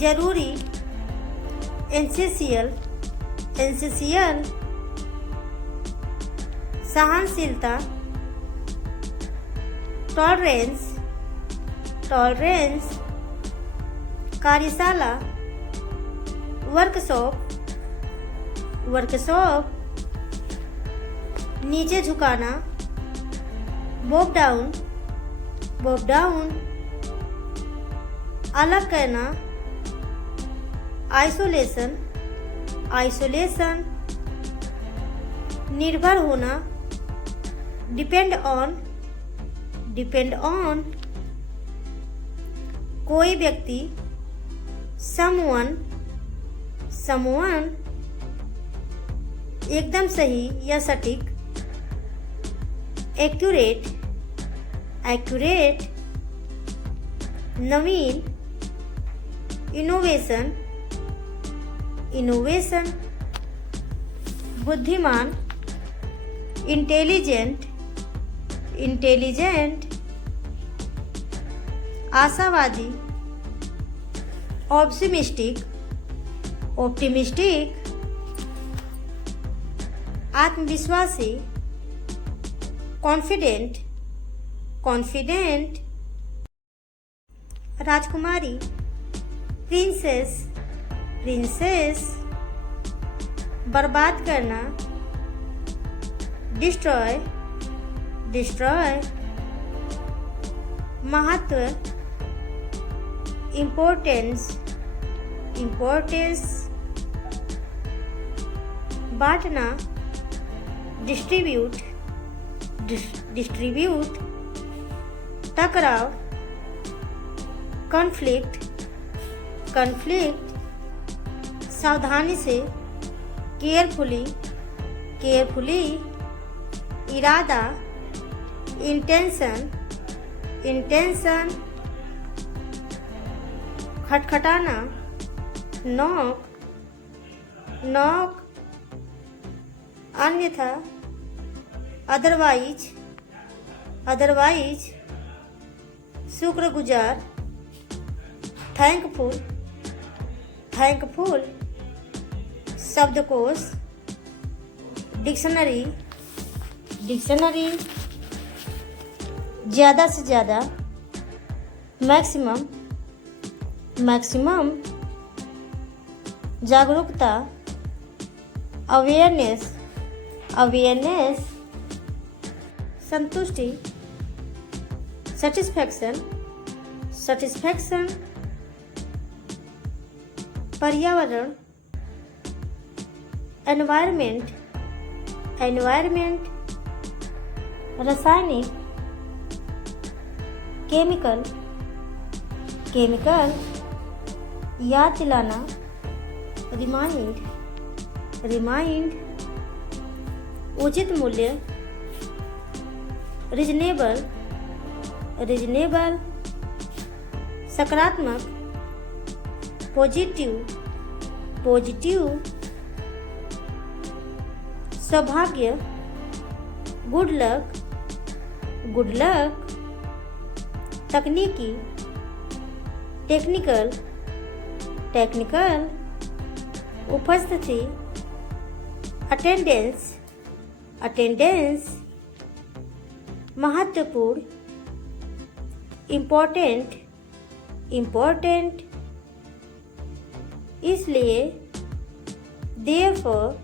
जरूरी, एसेंशियल, सहनशीलता, टॉलरेंस, कार्यशाला, वर्कशॉप, नीचे झुकाना, बॉब डाउन, अलग करना, आइसोलेशन, निर्भर होना, डिपेंड ऑन, कोई व्यक्ति, someone, एकदम सही या सटीक, accurate, नवीन, इनोवेशन, बुद्धिमान, इंटेलिजेंट, आशावादी, ऑप्टिमिस्टिक, आत्मविश्वासी, कॉन्फिडेंट, राजकुमारी, प्रिंसेस, बर्बाद करना, डिस्ट्रॉय, महत्व, इम्पोर्टेंस, बांटना, डिस्ट्रीब्यूट, टकराव, कॉन्फ्लिक्ट, सावधानी से, केयरफुली, इरादा, इंटेंशन, खटखटाना, नॉक, अन्यथा, अदरवाइज, शुक्रगुजार, थैंकफुल, शब्दकोश, डिक्शनरी, ज़्यादा से ज़्यादा, मैक्सिमम, जागरूकता, अवेयरनेस, संतुष्टि, सेटिस्फैक्शन, पर्यावरण, एनवायरनमेंट, रासायनिक, केमिकल, याद दिलाना, रिमाइंड, उचित मूल्य, रीजनेबल, सकारात्मक, पॉजिटिव, सौभाग्य, गुड लक, तकनीकी, टेक्निकल, उपस्थिति, अटेंडेंस, महत्वपूर्ण, इम्पोर्टेंट, इसलिए, therefore,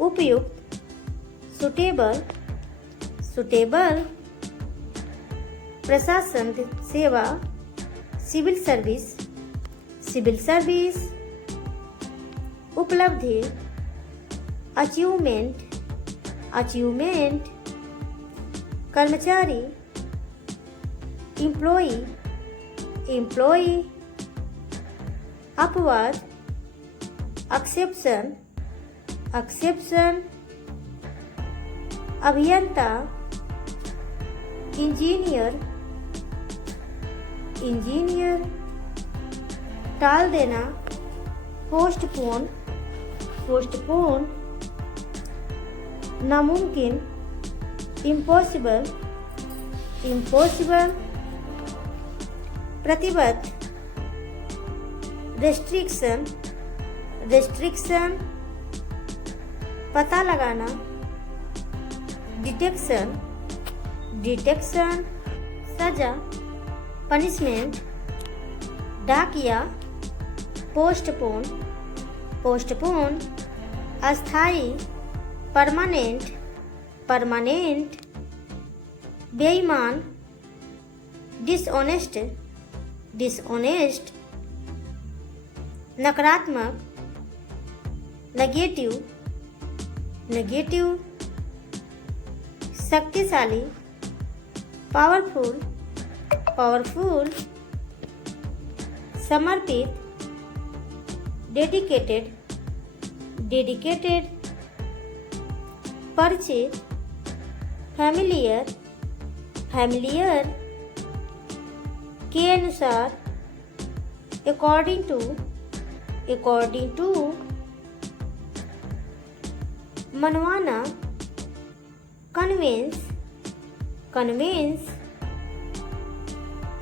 उपयुक्त, सुटेबल, प्रशासन सेवा, सिविल सर्विस, उपलब्धि, अचीवमेंट, कर्मचारी, एम्प्लॉई, अपवाद, एक्सेप्शन, अभियंता, इंजीनियर, टाल देना, पोस्टपोन, पोस्टपोन, नामुमकिन, इम्पॉसिबल, इम्पॉसिबल, प्रतिबद्ध, रेस्ट्रिक्शन, रेस्ट्रिक्शन, पता लगाना, डिटेक्शन, डिटेक्शन, सजा, पनिशमेंट, डाकिया, पोस्टपोन, पोस्टपोन, अस्थाई, परमानेंट, परमानेंट, बेईमान, डिसऑनेस्ट, डिसऑनेस्ट, नकारात्मक, नेगेटिव, नेगेटिव, शक्तिशाली, पावरफुल, पावरफुल, समर्पित, डेडिकेटेड, डेडिकेटेड, परिचित, फैमिलियर, फैमिलियर, के अनुसार, according to, according to, मनवाना, convince, convince,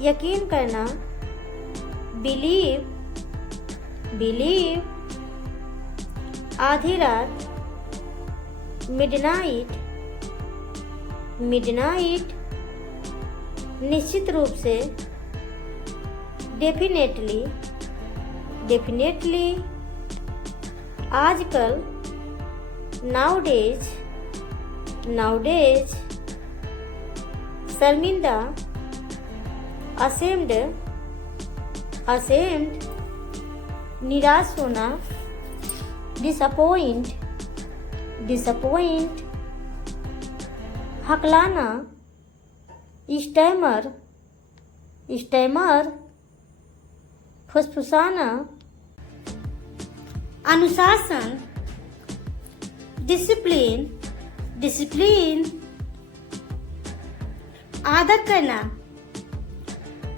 यकीन करना, बिलीव, बिलीव, आधी रात, मिडनाइट, मिडनाइट, निश्चित रूप से, डेफिनेटली, डेफिनेटली, आजकल, नाउडेज, नाउडेज, शर्मिंदा, असेम्ड, असेम्ड, निराश होना, डिसअपॉइंट, डिसअपॉइंट, हकलाना, स्टैमर, स्टैमर, फुसफुसाना, अनुशासन, डिसिप्लिन, डिसिप्लिन, आदर करना,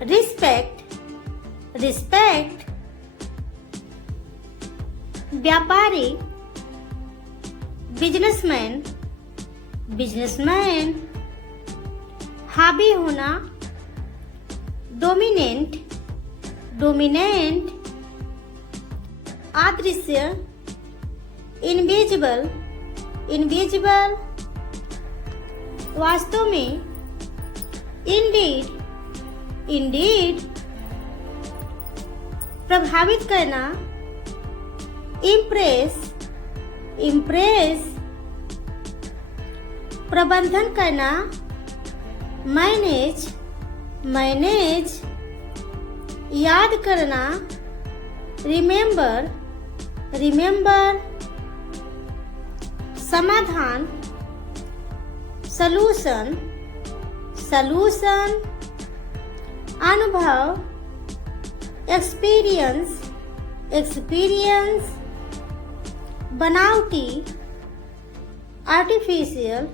रिस्पेक्ट, रिस्पेक्ट, व्यापारी, बिजनेसमैन, बिजनेसमैन, हावी होना, डोमिनेंट, डोमिनेंट, अदृश्य, इनविजिबल, इनविजिबल, वास्तव में, इंडीड, इंडीड, प्रभावित करना, इम्प्रेस, इम्प्रेस, प्रबंधन करना, मैनेज, मैनेज, याद करना, रिमेंबर, रिमेंबर, समाधान, सलूशन, सलूशन, अनुभव, एक्सपीरियंस, एक्सपीरियंस, बनावटी, आर्टिफिशियल,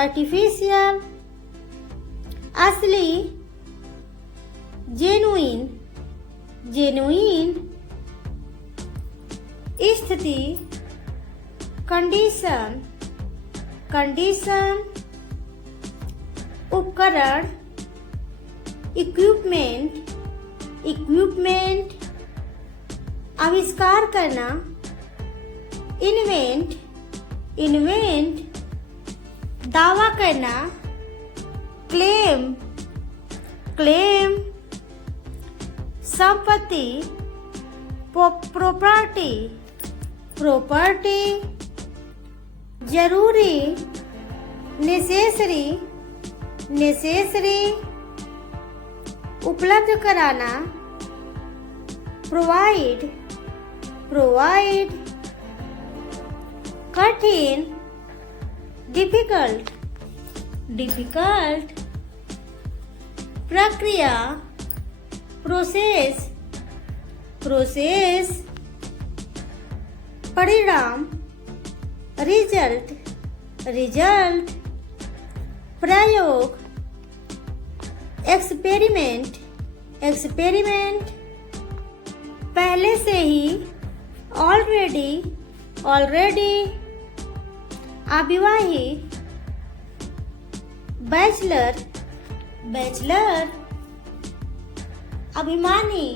आर्टिफिशियल, असली, जेनुइन, जेनुइन, स्थिति, कंडीशन, कंडीशन, उपकरण, इक्विपमेंट, इक्विपमेंट, आविष्कार करना, इन्वेंट, इन्वेंट, दावा करना, क्लेम, क्लेम, संपत्ति, प्रॉपर्टी, प्रॉपर्टी, जरूरी, नेसेसरी, नेसेसरी, उपलब्ध कराना, प्रोवाइड, प्रोवाइड, कठिन, डिफिकल्ट, डिफिकल्ट, प्रक्रिया, प्रोसेस, प्रोसेस, परिणाम, रिजल्ट, रिजल्ट, प्रयोग, एक्सपेरिमेंट, एक्सपेरिमेंट, पहले से ही, ऑलरेडी, already, अविवाहित, बैचलर, बैचलर, अभिमानी,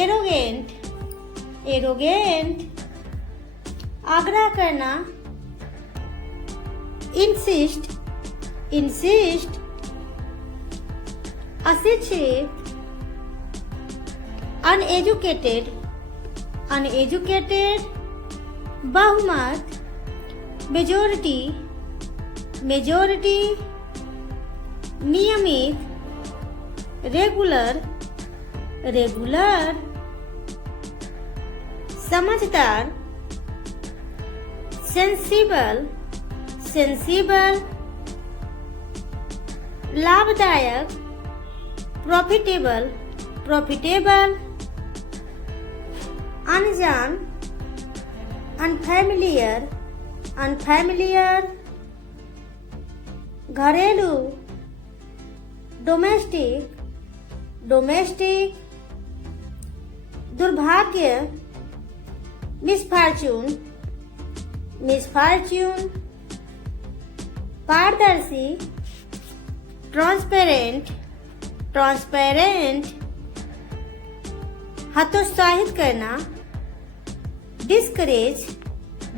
एरोगेंट, एरोगेंट, आग्रह करना, इंसिस्ट, इंसिस्ट, अशिक्षित, अनएजुकेटेड, अनएजुकेटेड, बहुमत, मेजोरिटी, मेजोरिटी, नियमित, रेगुलर, रेगुलर, समझदार, सेंसिबल, सेंसिबल, लाभदायक, प्रॉफिटेबल, प्रॉफिटेबल, अनजान, अनफैमिलियर, अनफैमिलियर, घरेलू, डोमेस्टिक, डोमेस्टिक, दुर्भाग्य, मिसफॉर्च्यून, मिसफॉर्च्यून, पारदर्शी, ट्रांसपेरेंट, ट्रांसपेरेंट, हतोत्साहित करना, डिस्करेज,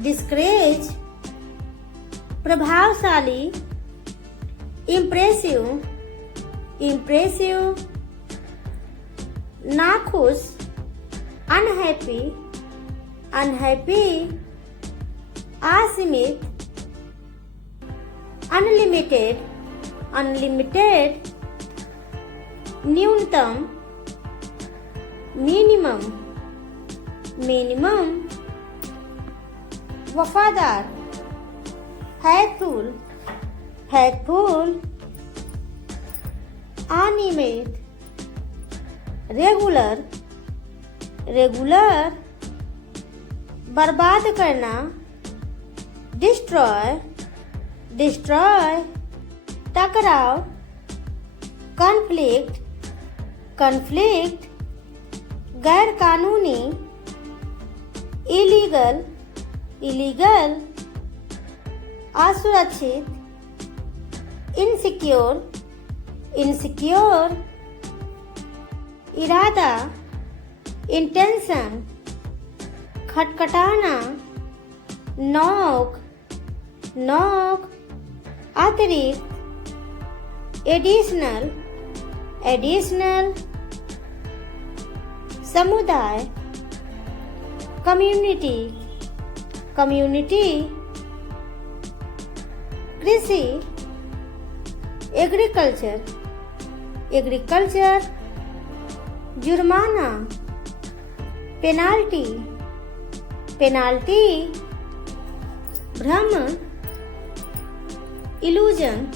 डिस्करेज, प्रभावशाली, इम्प्रेसिव, इम्प्रेसिव, नाखुश, अनहैप्पी, अनहैप्पी, असीमित, अनलिमिटेड, अनलिमिटेड, न्यूनतम, मिनिमम, मिनिमम, वफादार, फैथफुल, फैथफुल, अनियमित, रेगुलर, रेगुलर, बर्बाद करना, डिस्ट्रॉय, डिस्ट्रॉय, टकराव, कॉन्फ्लिक्ट, कॉन्फ्लिक्ट, गैर कानूनी, इलीगल, इलीगल, असुरक्षित, इनसिक्योर, इनसिक्योर, इरादा, इंटेंशन, खटखटाना, नोक, नोक, अतिरिक्त, एडिशनल, एडिशनल, समुदाय, कम्युनिटी, कम्युनिटी, कृषि, एग्रीकल्चर, एग्रीकल्चर, जुर्माना, पेनाल्टी, पेनाल्टी, भ्रम, इल्यूजन,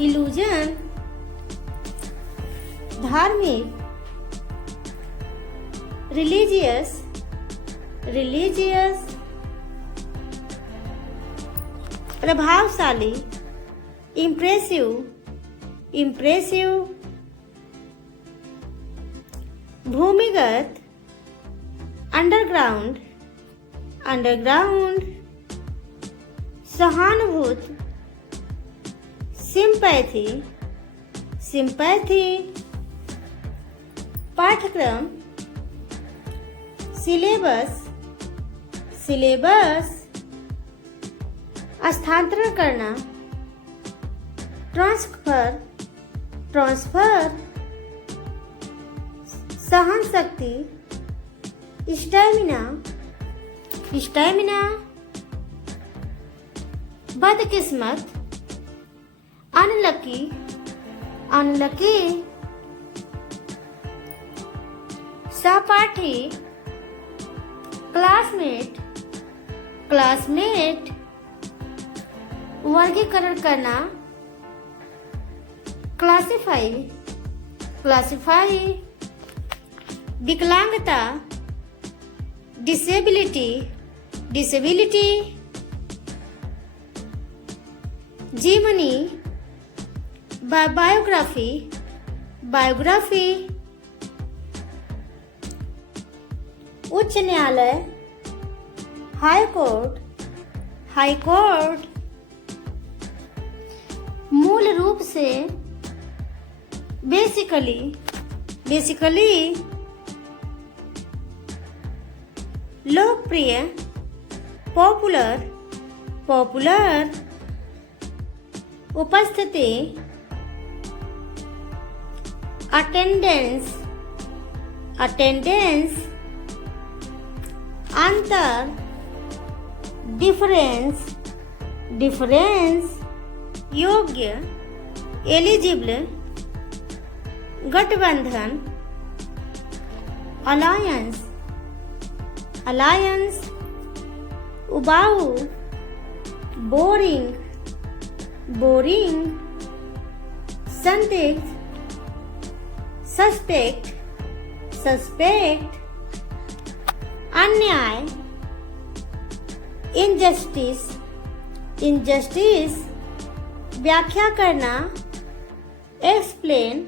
इल्यूजन, धार्मिक, रिलीजियस, रिलीजियस, प्रभावशाली, इम्प्रेसिव, इम्प्रेसिव, भूमिगत, अंडरग्राउंड, अंडरग्राउंड, सहानुभूत, सिंपैथी, सिंपैथी, पाठ्यक्रम, सिलेबस, सिलेबस, स्थानांतरण करना, ट्रांसफर, ट्रांसफर, सहन शक्ति, स्टैमिना, स्टैमिना, बदकिस्मत, अनलकी, अनलकी, सहपाठी, क्लासमेट, क्लासमेट, वर्गीकरण करना, क्लासिफाई, क्लासिफाई, विकलांगता, डिसेबिलिटी, डिसेबिलिटी, जीवनी, बायोग्राफी, बायोग्राफी, उच्च न्यायालय, हाई कोर्ट, हाई कोर्ट। मूल रूप से, बेसिकली, बेसिकली। लोकप्रिय, पॉपुलर, पॉपुलर। उपस्थिति, अटेंडेंस, अटेंडेंस। अंतर, डिफरेंस, डिफरेंस। योग्य, एलिजिबल। गठबंधन, अलायंस, अलायंस। उबाऊ, बोरिंग, बोरिंग। संदिग्ध, सस्पेक्ट, सस्पेक्ट। अन्याय, इनजस्टिस, इनजस्टिस। व्याख्या करना, एक्सप्लेन,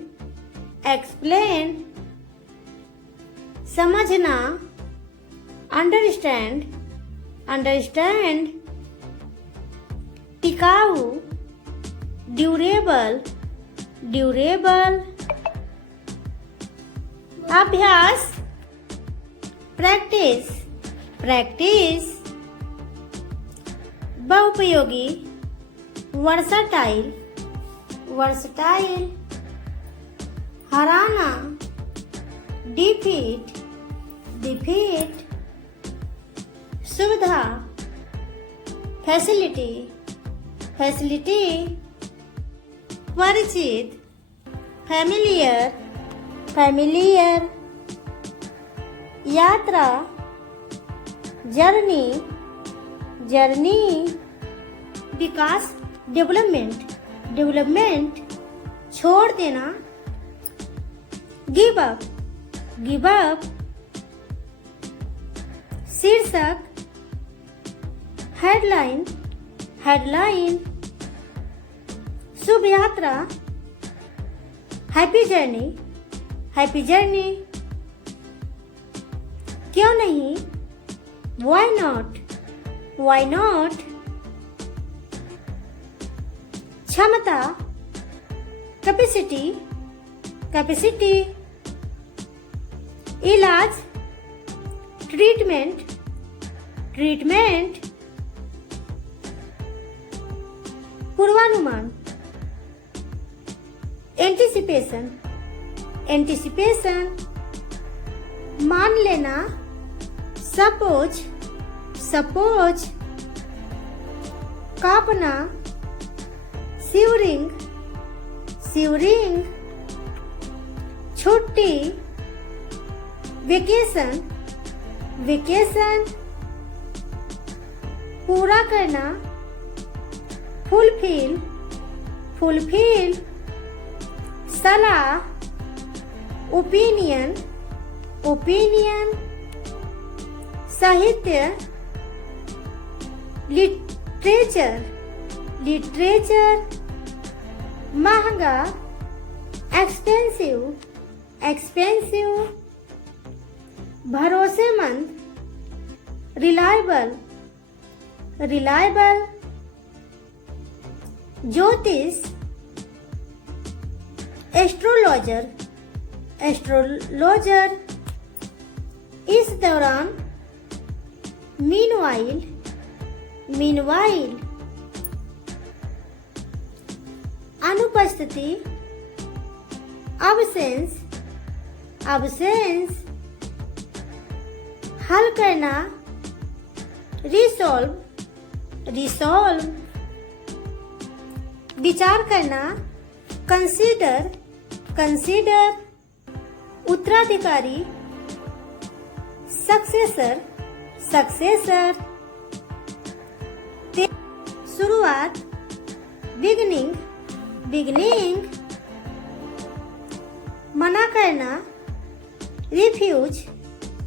एक्सप्लेन। समझना, अंडरस्टैंड, अंडरस्टैंड। टिकाऊ, ड्यूरेबल, ड्यूरेबल। अभ्यास, प्रैक्टिस, प्रैक्टिस। बहुपयोगी, वर्सटाइल, वर्सटाइल। हराना, डिफीट, डिफीट। सुविधा, फैसिलिटी, फैसिलिटी। परिचित, फैमिलियर, फैमिलियर। यात्रा, जर्नी, जर्नी। विकास, डेवलपमेंट, डेवलपमेंट। छोड़ देना, गिव अप, गिव अप। शीर्षक, हेडलाइन, हेडलाइन। शुभ यात्रा, हैप्पी जर्नी, हैप्पी जर्नी। क्यों नहीं, व्हाई नॉट, व्हाई नॉट। क्षमता, कैपेसिटी, कैपेसिटी। इलाज, ट्रीटमेंट, ट्रीटमेंट। पूर्वानुमान, एंटिसिपेशन, एंटिसिपेशन। मान लेना, सपोज, सपोज। कांपना, शिवरिंग, शिवरिंग। छुट्टी, वेकेशन, वेकेशन। पूरा करना, फुलफिल, फुलफिल। सलाह, ओपिनियन, ओपिनियन। साहित्य, लिटरेचर, लिटरेचर। महंगा, एक्सपेंसिव, एक्सपेंसिव। भरोसेमंद, रिलायबल, रिलायबल। ज्योतिष, एस्ट्रोलॉजर, एस्ट्रोलॉजर। इस दौरान, मीनवाइल, मीनवाइल। अनुपस्थिति, अब्सेंस, अब्सेंस। हल करना, रिसॉल्व, रिसॉल्व। विचार करना, कंसीडर, कंसीडर। उत्तराधिकारी, सक्सेसर, सक्सेसर। शुरुआत, बिगनिंग, बिगनिंग। मना करना, रिफ्यूज,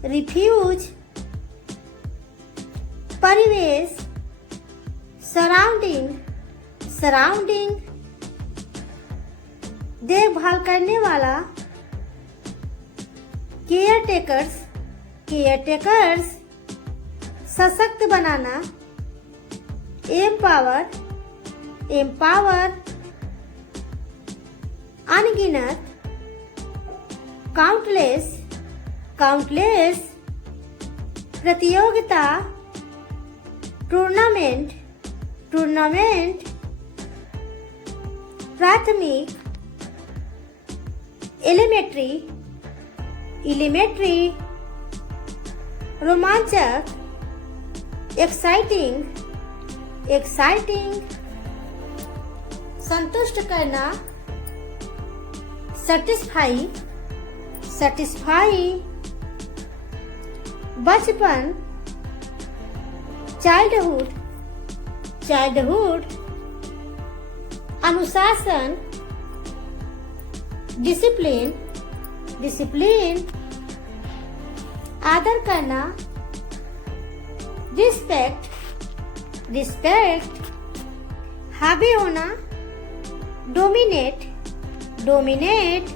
रिफ्यूज। परिवेश, सराउंडिंग, सराउंडिंग। देखभाल करने वाला, केयर टेकर्स, केयर टेकर्स। सशक्त बनाना, एम्पावर, एम्पावर, अनगिनत, काउंटलेस, काउंटलेस, प्रतियोगिता, टूर्नामेंट, टूर्नामेंट, प्राथमिक, एलिमेंट्री, एलिमेंट्री, रोमांचक, एक्साइटिंग, एक्साइटिंग, संतुष्ट करना, सेटिस्फाई, सेटिस्फाई, बचपन, चाइल्डहुड, चाइल्डहुड, अनुशासन, डिसिप्लिन, डिसिप्लिन, आदर करना, रिस्पेक्ट, रिस्पेक्ट, हावी होना, डोमिनेट, डोमिनेट,